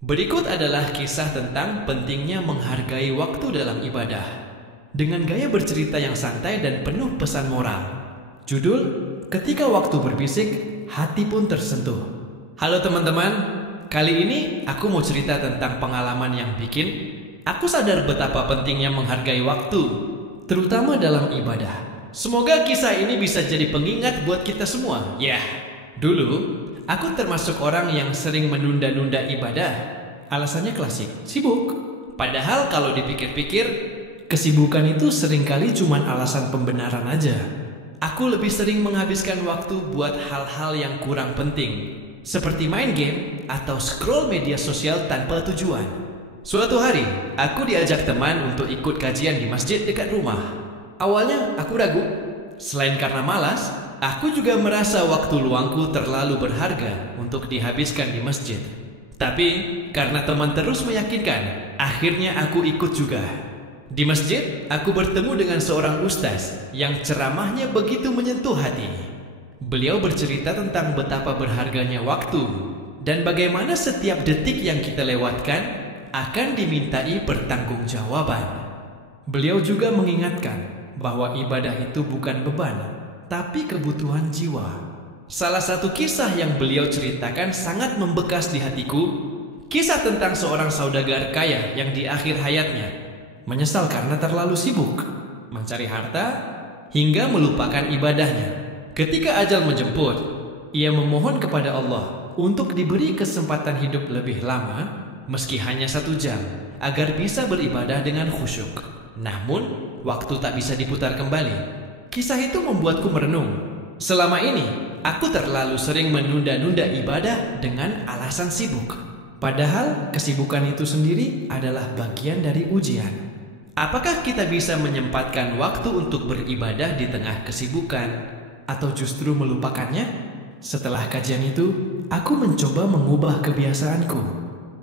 Berikut adalah kisah tentang pentingnya menghargai waktu dalam ibadah dengan gaya bercerita yang santai dan penuh pesan moral. Judul, Ketika Waktu Berbisik, Hati Pun Tersentuh. Halo teman-teman, kali ini aku mau cerita tentang pengalaman yang bikin aku sadar betapa pentingnya menghargai waktu, terutama dalam ibadah. Semoga kisah ini bisa jadi pengingat buat kita semua. Dulu aku termasuk orang yang sering menunda-nunda ibadah. Alasannya klasik, sibuk. Padahal kalau dipikir-pikir, kesibukan itu seringkali cuma alasan pembenaran aja. Aku lebih sering menghabiskan waktu buat hal-hal yang kurang penting, seperti main game atau scroll media sosial tanpa tujuan. Suatu hari, aku diajak teman untuk ikut kajian di masjid dekat rumah. Awalnya aku ragu. Selain karena malas, aku juga merasa waktu luangku terlalu berharga untuk dihabiskan di masjid. Tapi karena teman terus meyakinkan, akhirnya aku ikut juga. Di masjid, aku bertemu dengan seorang ustaz yang ceramahnya begitu menyentuh hati. Beliau bercerita tentang betapa berharganya waktu dan bagaimana setiap detik yang kita lewatkan akan dimintai pertanggungjawaban. Beliau juga mengingatkan bahwa ibadah itu bukan beban, tapi kebutuhan jiwa. Salah satu kisah yang beliau ceritakan sangat membekas di hatiku. Kisah tentang seorang saudagar kaya yang di akhir hayatnya menyesal karena terlalu sibuk mencari harta hingga melupakan ibadahnya. Ketika ajal menjemput, ia memohon kepada Allah untuk diberi kesempatan hidup lebih lama, meski hanya 1 jam, agar bisa beribadah dengan khusyuk. Namun waktu tak bisa diputar kembali. Kisah itu membuatku merenung. Selama ini, aku terlalu sering menunda-nunda ibadah dengan alasan sibuk. Padahal kesibukan itu sendiri adalah bagian dari ujian. Apakah kita bisa menyempatkan waktu untuk beribadah di tengah kesibukan, atau justru melupakannya? Setelah kajian itu, aku mencoba mengubah kebiasaanku.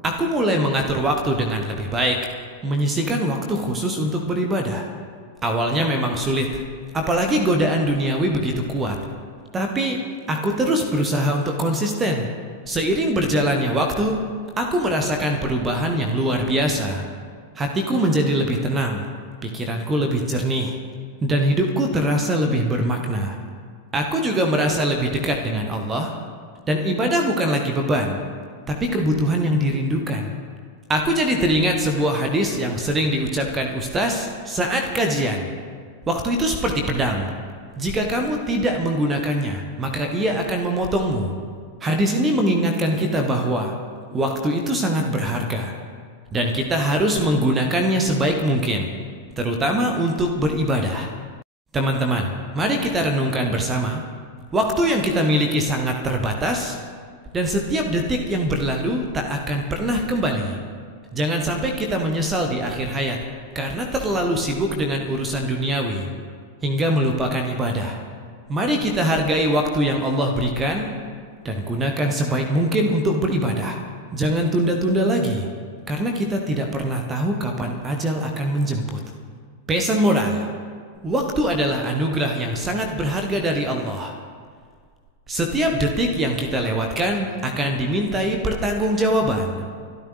Aku mulai mengatur waktu dengan lebih baik, menyisihkan waktu khusus untuk beribadah. Awalnya memang sulit, apalagi godaan duniawi begitu kuat. Tapi aku terus berusaha untuk konsisten. Seiring berjalannya waktu, aku merasakan perubahan yang luar biasa. Hatiku menjadi lebih tenang, pikiranku lebih jernih, dan hidupku terasa lebih bermakna. Aku juga merasa lebih dekat dengan Allah, dan ibadah bukan lagi beban, tapi kebutuhan yang dirindukan. Aku jadi teringat sebuah hadis yang sering diucapkan ustaz saat kajian. Waktu itu seperti pedang. Jika kamu tidak menggunakannya, maka ia akan memotongmu. Hadis ini mengingatkan kita bahwa waktu itu sangat berharga, dan kita harus menggunakannya sebaik mungkin, terutama untuk beribadah. Teman-teman, mari kita renungkan bersama. Waktu yang kita miliki sangat terbatas, dan setiap detik yang berlalu tak akan pernah kembali. Jangan sampai kita menyesal di akhir hayat karena terlalu sibuk dengan urusan duniawi hingga melupakan ibadah. Mari kita hargai waktu yang Allah berikan dan gunakan sebaik mungkin untuk beribadah. Jangan tunda-tunda lagi karena kita tidak pernah tahu kapan ajal akan menjemput. Pesan moral: waktu adalah anugerah yang sangat berharga dari Allah. Setiap detik yang kita lewatkan akan dimintai pertanggungjawaban.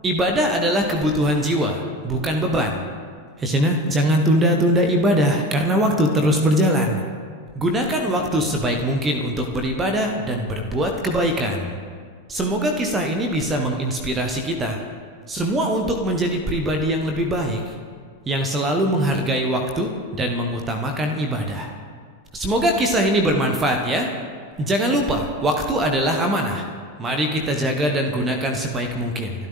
Ibadah adalah kebutuhan jiwa, bukan beban. Jangan tunda-tunda ibadah karena waktu terus berjalan. Gunakan waktu sebaik mungkin untuk beribadah dan berbuat kebaikan. Semoga kisah ini bisa menginspirasi kita semua untuk menjadi pribadi yang lebih baik, yang selalu menghargai waktu dan mengutamakan ibadah. Semoga kisah ini bermanfaat ya. Jangan lupa, waktu adalah amanah. Mari kita jaga dan gunakan sebaik mungkin.